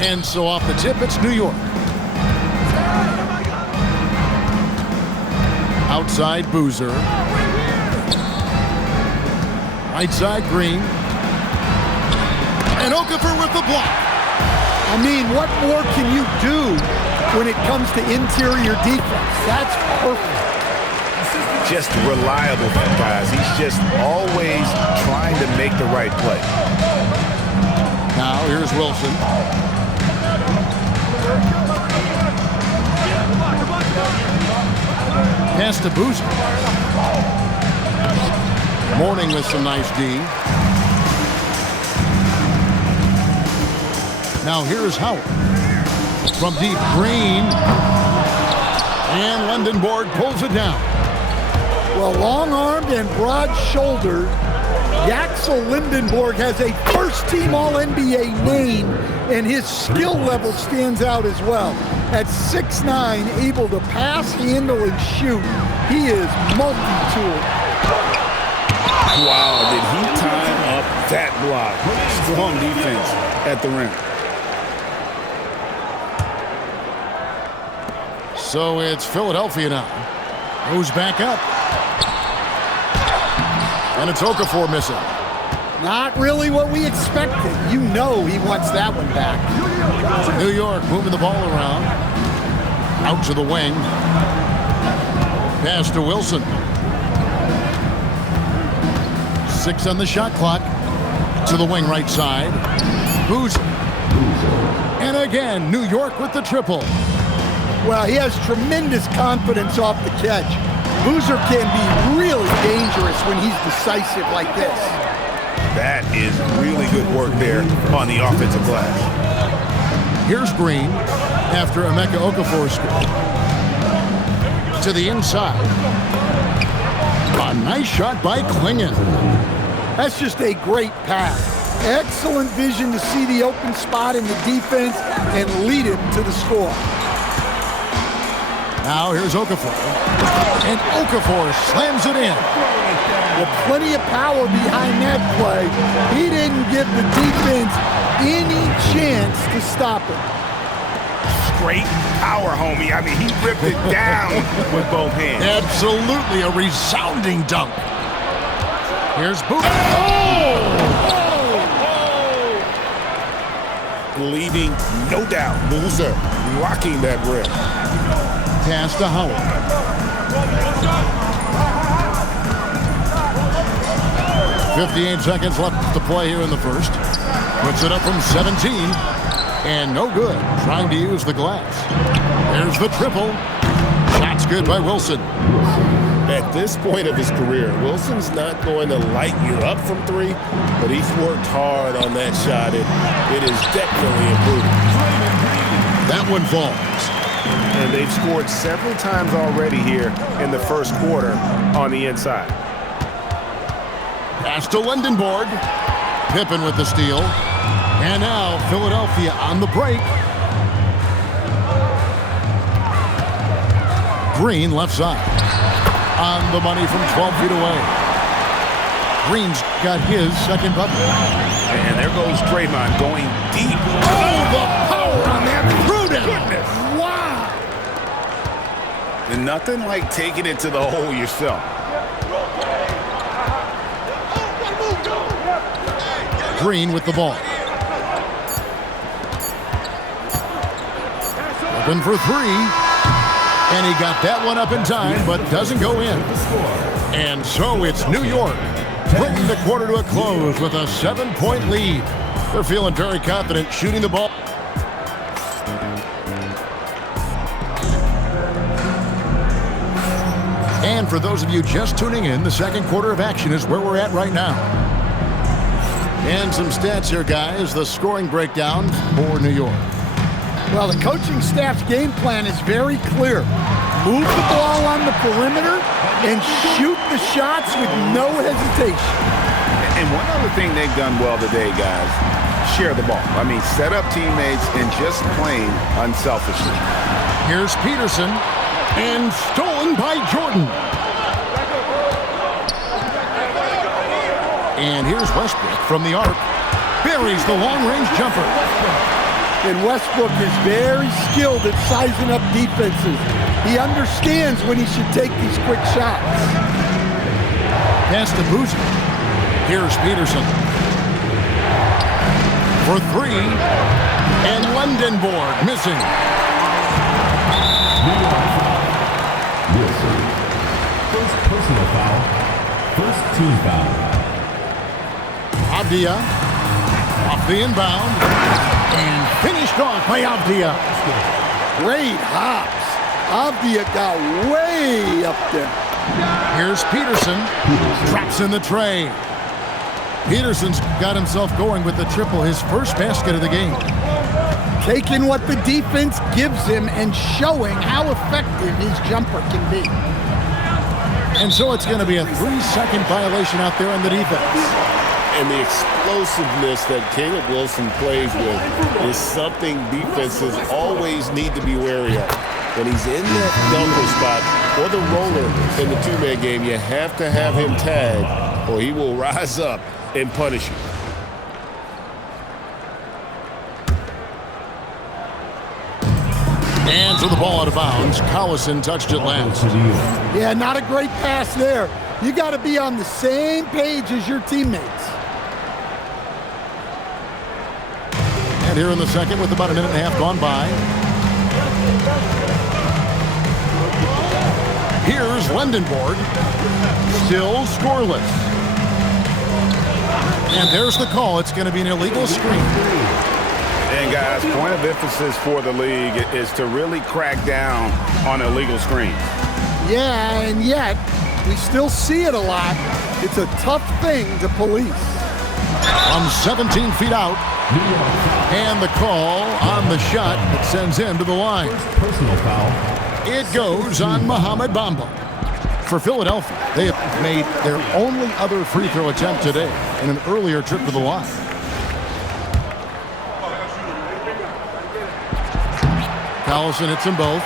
And so off the tip, it's New York. Outside, Boozer. Right side, Green. And Okafor with the block. I mean, what more can you do when it comes to interior defense? That's perfect. Just reliable, guys. He's just always trying to make the right play. Now, here's Wilson. Pass to Boozer. Mourning with some nice D. Now here's Howard. From deep, Green. And Lindenborg pulls it down. Well, long-armed and broad-shouldered, Yaxel Lindenborg has a first-team All-NBA name, and his skill level stands out as well. At 6'9", able to pass, handle, and shoot, he is multi-tool. Wow, did he time up that block? Strong defense at the rim. So it's Philadelphia now. Goes back up. And it's Okafor missing. Not really what we expected. You know he wants that one back. New York moving the ball around. Out to the wing. Pass to Wilson. 6 on the shot clock. To the wing right side. Boozer. And again, New York with the triple. Well, he has tremendous confidence off the catch. Boozer can be really dangerous when he's decisive like this. That is really good work there on the offensive glass. Here's Green after Emeka Okafor scored. To the inside. A nice shot by Clingan. That's just a great pass. Excellent vision to see the open spot in the defense and lead him to the score. Now here's Okafor. And Okafor slams it in. With plenty of power behind that play, he didn't give the defense any chance to stop it. Great power, homie. I mean, he ripped it down with both hands. Absolutely a resounding dunk. Here's Boozer. Leaving no doubt. Boozer rocking that rim. Pass to Howard. .58 seconds left to play here in the first. Puts it up from 17. And no good. Trying to use the glass. There's the triple. Shot's good by Wilson. At this point of his career, Wilson's not going to light you up from three, but he's worked hard on that shot. It is definitely improving. That one falls. And they've scored several times already here in the first quarter on the inside. Pass to Lindenborg. Pippen with the steal. And now Philadelphia on the break. Green left side. On the money from 12 feet away. Green's got his second bucket. And there goes Draymond going deep. Oh, the power on that throw-down. Goodness. Wow. And nothing like taking it to the hole yourself. Green with the ball. Open for three. And he got that one up in time, but doesn't go in. And so it's New York, bringing the quarter to a close with a 7-point lead. They're feeling very confident shooting the ball. And for those of you just tuning in, the second quarter of action is where we're at right now. And some stats here, guys. The scoring breakdown for New York. Well, the coaching staff's game plan is very clear. Move the ball on the perimeter and shoot the shots with no hesitation. And one other thing they've done well today, guys, share the ball. I mean, set up teammates and just playing unselfishly. Here's Peterson, and stolen by Jordan. And here's Westbrook from the arc. Buries the long-range jumper. And Westbrook is very skilled at sizing up defenses. He understands when he should take these quick shots. Pass to Boozer. Here's Peterson. For three, and Lindenborg missing. Wilson. First personal foul. First team foul. Avdia off the inbound and finished off by Avdia. Great hops. Avdia got way up there. Here's Peterson. Drops in the tray. Peterson's got himself going with the triple, his first basket of the game. Taking what the defense gives him and showing how effective his jumper can be. And so it's going to be a 3-second violation out there on the defense. And the explosiveness that Caleb Wilson plays with is something defenses always need to be wary of. When he's in that dunker spot or the roller in the two-man game, you have to have him tagged or he will rise up and punish you. Hands of the ball out of bounds. Collison touched it last. Yeah, not a great pass there. You got to be on the same page as your teammates. And here in the second with about a minute and a half gone by. Here's Lindenborg. Still scoreless. And there's the call. It's going to be an illegal screen. And guys, point of emphasis for the league is to really crack down on illegal screens. Yeah, and yet we still see it a lot. It's a tough thing to police. From 17 feet out. And the call on the shot that sends him to the line. Personal foul. It goes on Mohamed Bamba. For Philadelphia, they have made their only other free throw attempt today in an earlier trip to the line. Collison hits them both.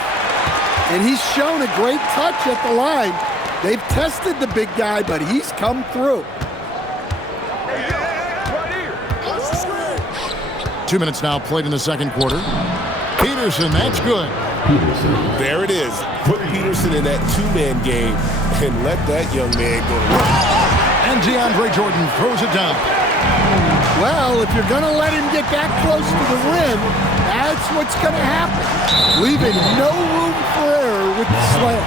And he's shown a great touch at the line. They've tested the big guy, but he's come through. 2 minutes now played in the second quarter. Peterson, that's good. There it is. Put Peterson in that two-man game and let that young man go to work. And DeAndre Jordan throws it down. Well, if you're going to let him get that close to the rim, that's what's going to happen. Leaving no room for error with the slam.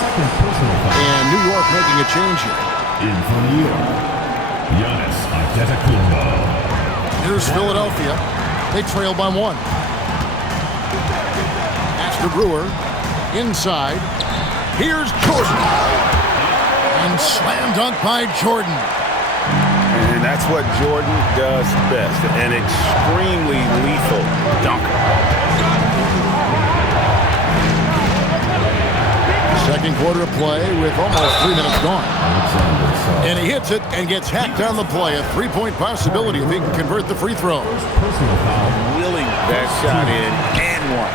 Second personal foul. And New York making a change here. In for New York, Giannis Antetokounmpo. Here's Philadelphia. They trail by one. Astor Brewer inside. Here's Jordan. And slam dunk by Jordan. And that's what Jordan does best, an extremely lethal dunker. Second quarter of play with almost 3 minutes gone. And he hits it and gets hacked on the play. A three-point possibility if he can convert the free throw. Personal foul. Willing that shot in and one.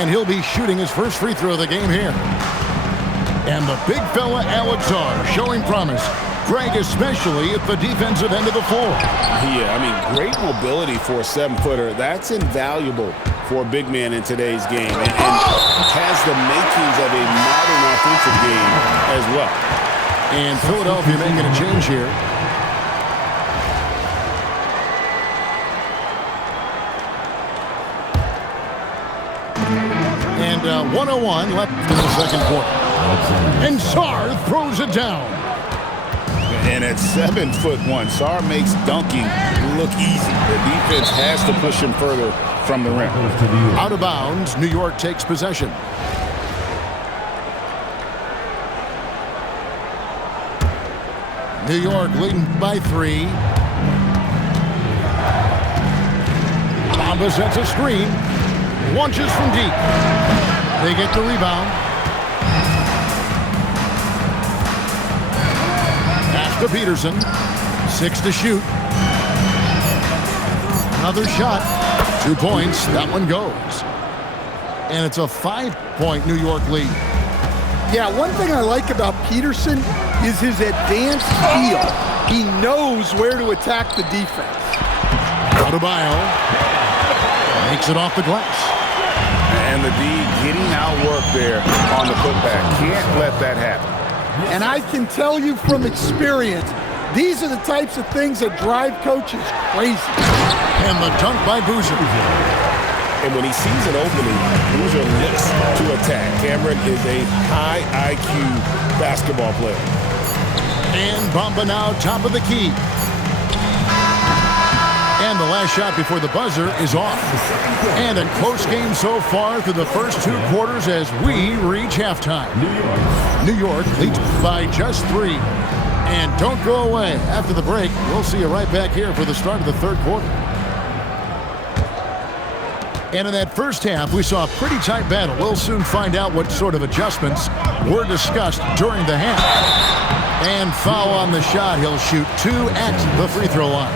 And he'll be shooting his first free throw of the game here. And the big fella Alex Czar showing promise. Greg especially at the defensive end of the floor. Yeah, I mean, great mobility for a 7-footer. That's invaluable for a big man in today's game and has the makings of a modern offensive game as well. And Philadelphia making a change here. And 1:01 left in the second quarter. And Sarr throws it down. And at 7'1", Sarr makes dunking look easy. The defense has to push him further from the rim. Out of bounds, New York takes possession. New York leading by 3. Bamba sets a screen. Launches from deep. They get the rebound. Pass to Peterson. 6 to shoot. Another shot. 2 points. That one goes. And it's a 5-point New York lead. Yeah, one thing I like about Peterson is his advanced feel. He knows where to attack the defense. Adebayo makes it off the glass. And the D getting outworked there on the putback. Can't let that happen. And I can tell you from experience, these are the types of things that drive coaches crazy. And the dunk by Boozer. And when he sees an opening, Boozer looks to attack. Cameron is a high IQ basketball player. And Bamba now top of the key. And the last shot before the buzzer is off. And a close game so far through the first 2 quarters as we reach halftime. New York leads by just 3. And don't go away. After the break, we'll see you right back here for the start of the third quarter. And in that first half, we saw a pretty tight battle. We'll soon find out what sort of adjustments were discussed during the half. And foul on the shot. He'll shoot 2 at the free throw line.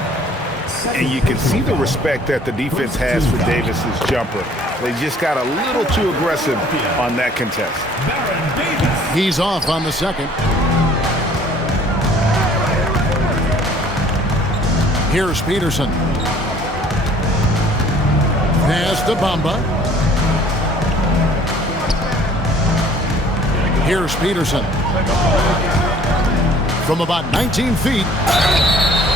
And you can see the respect that the defense has for Davis's jumper. They just got a little too aggressive on that contest. He's off on the second. Here's Peterson. Pass to Bamba. Here's Peterson. From about 19 feet.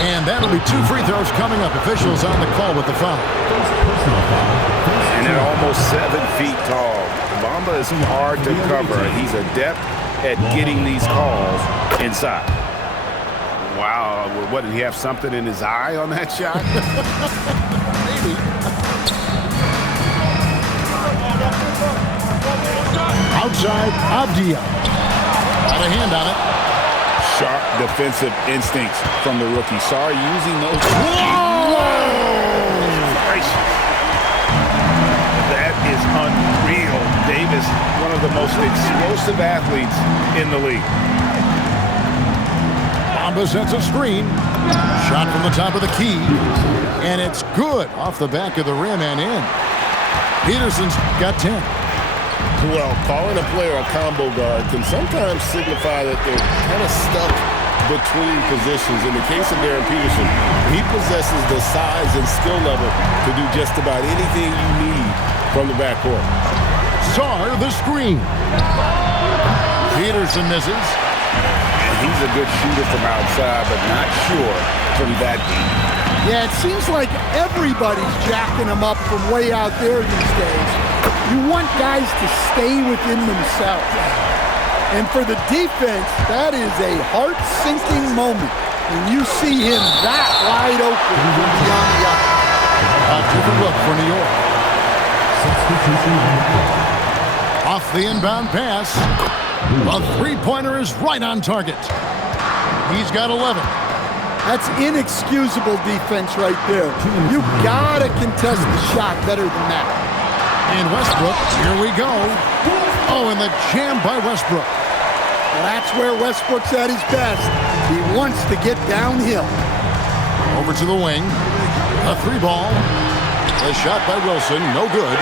And that'll be 2 free throws coming up. Officials on the call with the foul. And at almost 7 feet tall, Bamba is hard to cover. He's adept at getting these calls inside. Wow, what, did he have something in his eye on that shot? Maybe. Outside, Avdia. Got a hand on it. Sharp defensive instincts from the rookie. Sorry, using those. Whoa! That is unreal. Davis, one of the most explosive athletes in the league. Bamba sets a screen. Shot from the top of the key. And it's good off the back of the rim and in. Peterson's got 10. Well, calling a player a combo guard can sometimes signify that they're kind of stuck between positions. In the case of Darren Peterson, he possesses the size and skill level to do just about anything you need from the backcourt. Sarr the screen. Peterson misses. And he's a good shooter from outside, but not sure from that deep. Yeah, it seems like everybody's jacking him up from way out there these days. You want guys to stay within themselves. And for the defense, that is a heart-sinking moment when you see him that wide open from beyond the arc. A different look for New York. Off the inbound pass. A three-pointer is right on target. He's got 11. That's inexcusable defense right there. You gotta contest the shot better than that. And Westbrook, here we go. Oh, and the jam by Westbrook. Well, that's where Westbrook's at his best. He wants to get downhill. Over to the wing. A 3-ball. A shot by Wilson, no good.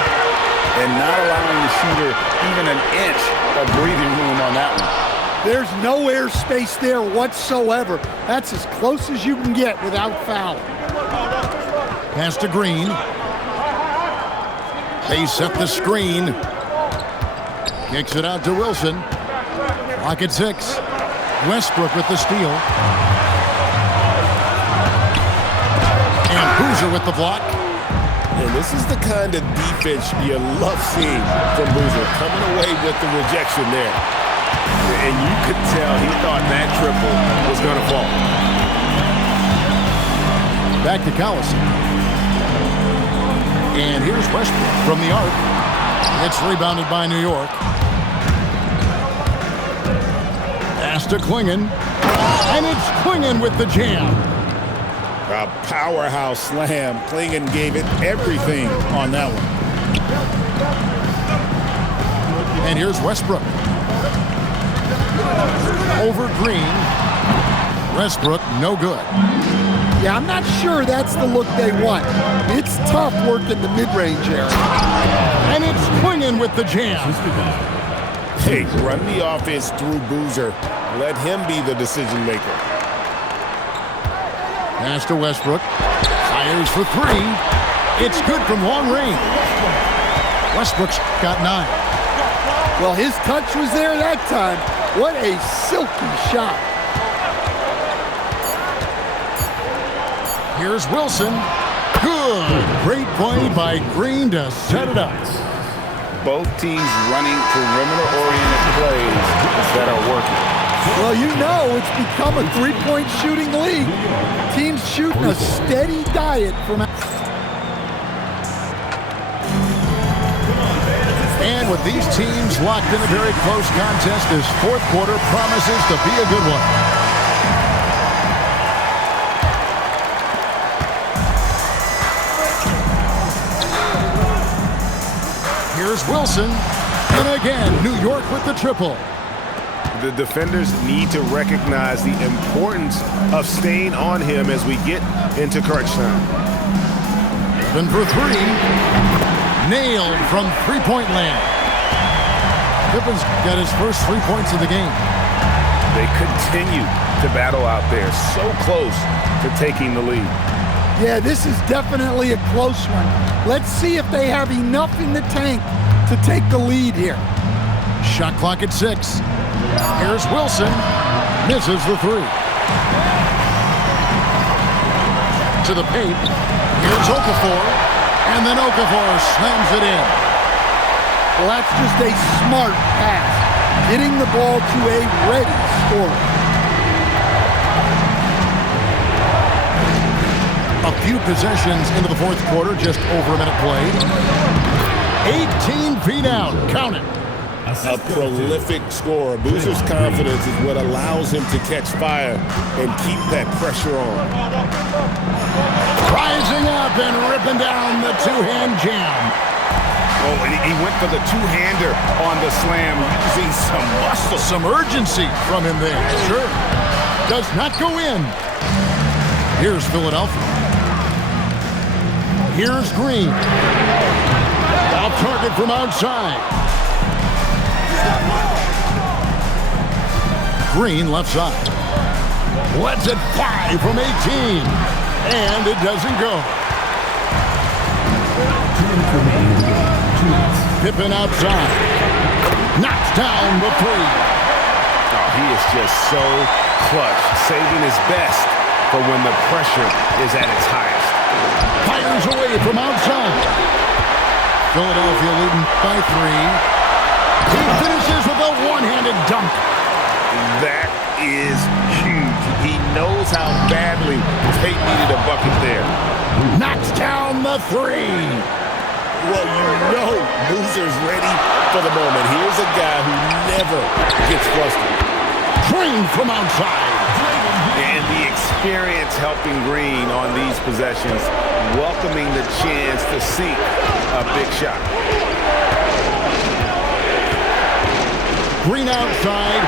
And not allowing the shooter even an inch of breathing room on that one. There's no air space there whatsoever. That's as close as you can get without fouling. Pass to Green. They set the screen. Kicks it out to Wilson. Clock at 6. Westbrook with the steal. And Boozer with the block. And this is the kind of defense you love seeing from Boozer, coming away with the rejection there. And you could tell he thought that triple was going to fall. Back to Collison. And here's Westbrook from the arc. It's rebounded by New York. Pass to Klingon. And it's Klingon with the jam. A powerhouse slam. Klingon gave it everything on that one. And here's Westbrook. Over Green. Westbrook, no good. Yeah, I'm not sure that's the look they want. It's tough working the mid-range area. And it's Klingon with the jam. Hey, run the offense through Boozer. Let him be the decision maker. Pass to Westbrook. Fires for three. It's good from long range. Westbrook's got 9. Well, his touch was there that time. What a silky shot. Here's Wilson. Good. Great play by Green to set it up. Both teams running perimeter-oriented plays that are working. Well, you know it's become a three-point shooting league. Teams shooting a steady diet from... And with these teams locked in a very close contest, this fourth quarter promises to be a good one. Here's Wilson. And again, New York with the triple. The defenders need to recognize the importance of staying on him as we get into crunch time. 7 for 3. Nailed from three-point land. Pippen's got his first 3 points of the game. They continue to battle out there, so close to taking the lead. Yeah, this is definitely a close one. Let's see if they have enough in the tank to take the lead here. Shot clock at 6. Here's Wilson. Misses the 3. To the paint. Here's Okafor. And then Okafor slams it in. Well, that's just a smart pass. Getting the ball to a ready scorer. A few possessions into the fourth quarter, just over a minute played. 18 feet out, count it. A prolific scorer. Boozer's confidence is what allows him to catch fire and keep that pressure on. Rising up and ripping down the two-hand jam. Oh, and he went for the two-hander on the slam, using some muscle. Some urgency from him there. Sure. Does not go in. Here's Philadelphia. Here's Green. Off target from outside. Green left side. Lets it fly from 18. And it doesn't go. 2 minutes remaining in the game. 2 minutes. Pippen outside. Knocks down the 3. Oh, he is just so clutch, saving his best for when the pressure is at its highest. Fires away from outside. Philadelphia leading by 3. He finishes with a one-handed dunk. That is huge. He knows how badly Tate needed a bucket there. Knocks down the 3. Well, you know Boozer's ready for the moment. Here's a guy who never gets flustered. Green from outside. And the experience helping Green on these possessions, welcoming the chance to sink a big shot. Green outside.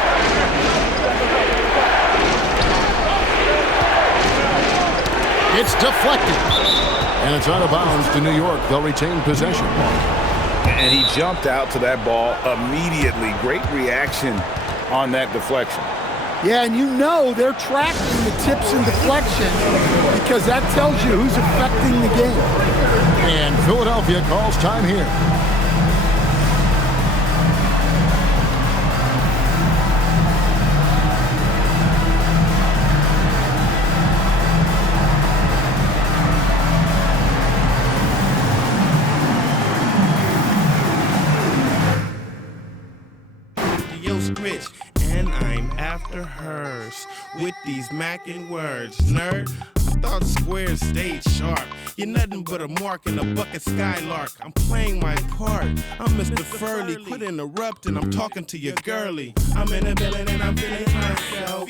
It's deflected. And it's out of bounds to New York. They'll retain possession. And he jumped out to that ball immediately. Great reaction on that deflection. Yeah, and you know they're tracking the tips and deflection because that tells you who's affecting the game. And Philadelphia calls time here. Rich, and I'm after hers with these mackin' words. Nerd, I thought squares stayed sharp. You're nothing but a mark in a bucket skylark. I'm playing my part. I'm Mr. Furley. Quit interrupting. I'm talking to your girlie. I'm in the building and I'm feeling myself.